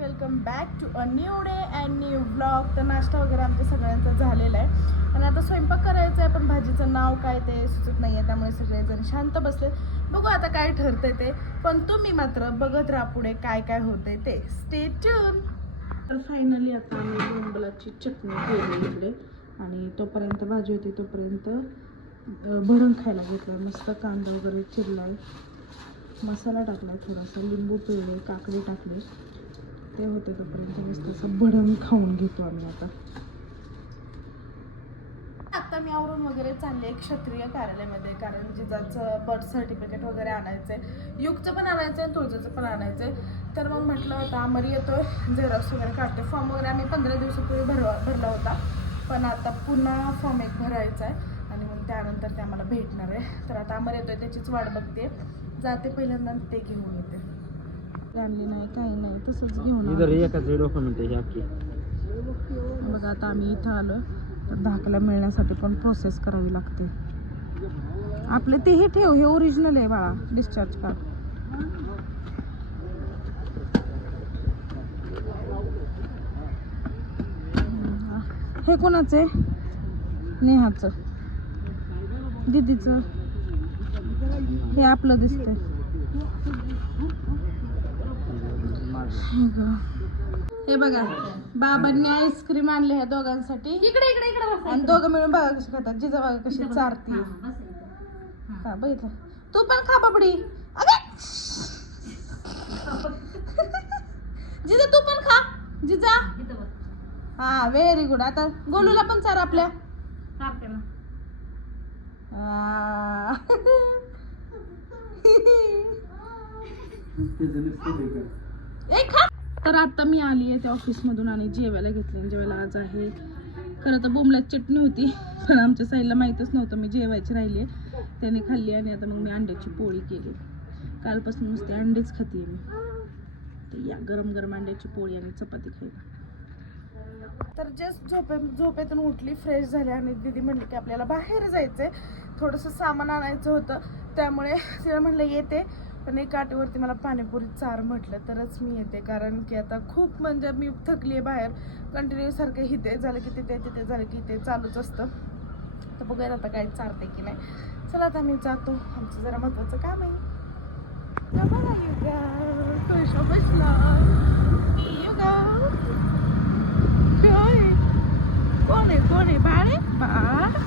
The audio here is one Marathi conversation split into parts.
Welcome back to a new day and new blog तर नाश्ता वगैरे आमच्या सगळ्यांचा झालेला आहे. आणि आता स्वयंपाक करायचा आहे पण भाजीचं नाव काय ते सुचत नाही आहे त्यामुळे सगळेजण शांत बसले. बघू आता काय ठरतंय ते. पण तुम्ही मात्र बघत राहा पुढे काय काय होतंय ते. स्टे ट्यून तर फायनली आता आम्ही बोंबलाची चटणी केली इकडे. आणि तोपर्यंत भाजी होती तोपर्यंत भरून खायला घेतलं मस्त कांदा वगैरे चिरला मसाला टाकला थोडासा लिंबू पिळले काकडी टाकली. ते होते तोपर्यंत मस्त असं भडंग खाऊन घेतो आम्ही आता. आता मी आवरून वगैरे चालले एक क्षत्रिय कार्यालयामध्ये कारण जिजाचं बर्थ सर्टिफिकेट वगैरे आणायचं आहे युगचं पण आणायचं आहे तुळजाचं पण आणायचं आहे तर मग म्हटलं आता आमरी येतो झेरॉक्स वगैरे काढते फॉर्म वगैरे आम्ही पंधरा दिवसापूर्वी भरवा भरला होता. पण आता पुन्हा फॉर्म एक भरायचा आहे आणि मग त्यानंतर ते आम्हाला भेटणार आहे. तर आता अमर येतोय त्याचीच वाट बघते. जाते पहिल्यांदा ते घेऊन येते. आणली नाही काही नाही तसंच घेऊन इधर आलो. एकाच डॉक्युमेंट आहे बघा आता आम्ही इथं आलो तर दाखला मिळण्यासाठी पण प्रोसेस करावी लागते. आपले तेही ठेव हे ओरिजिनल आहे बाळा डिस्चार्ज कार्ड हे कोणाचं आहे? नेहाचं. दीदीचं. हे आपलं दिसतंय. हे. हे बघा बाबांनी आईस्क्रीम आणले ह्या दोघांसाठी. इकडे इकडे इकडे आणि दोघं मिळून बघा कशी खातात जिजा बघा कशी चारती. हा बघितलं तू पण खा बाबडी. अगं! जिजा तू पण खा. जिजा. हा व्हेरी गुड आता गोलूला पण चार आपल्या. आ. तर आता मी आली आहे त्या ऑफिसमधून आणि जेवायला घेतली जेवायला आज आहे. खरं तर बोंबल्यात चटणी होती पण आमच्या साईडला माहीतच नव्हतं मी जेवायची राहिली त्याने खाल्ली आणि आता मग मी अंड्याची पोळी केली. कालपासून नुसते अंडेच खाते मी. तर या गरम गरम अंड्याची पोळी आणि चपाती खायला. तर जस्ट झोपे झोपेतून उठली फ्रेश झाली आणि दीदी म्हणली की आपल्याला बाहेर जायचंय. थोडंसं सामान आणायचं होतं त्यामुळे तिला म्हणलं येते. पण एक आठवरती मला पाणीपुरी चार म्हटलं तरच मी येते. कारण की आता खूप म्हणजे मी थकली आहे बाहेर. कंटिन्यू सारखं इथे झालं की तिथे तिथे झालं की ते चालूच असतं. तर बघूयात आता काय चारते की नाही. चला आता मी जातो. आमचं जरा महत्वाचं काम आहे. तर बघा युगा, बसला. युगा. काय? कोण आहे कोण आहे? बाळ आहे? बाळ.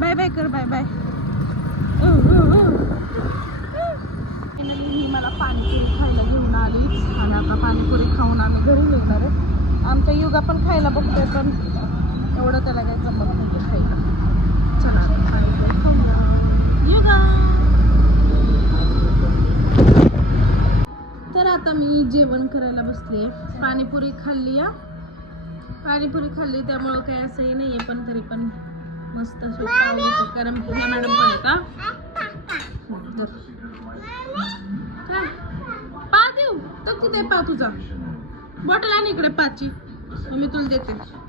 बाय बाय कर बाय बाय. फायनली ही मला पाणीपुरी खायला घेऊन आली आणि आता पाणीपुरी खाऊन आम्ही घरी येणार आहे. आमच्या युगा पण खायला बघतोय पण एवढं त्याला काही जमत नाही खायला. चला पाणीपुरी युगा! तर आता मी जेवण करायला बसले पाणीपुरी खाल्ली या पाणीपुरी खाल्ली त्यामुळं काही असंही नाही आहे पण तरी पण मस्त कारण ह्या मॅडम पण का. काय तर तू पाव तुझा. बॉटल आणि इकडे पाचची. मी तुला देते.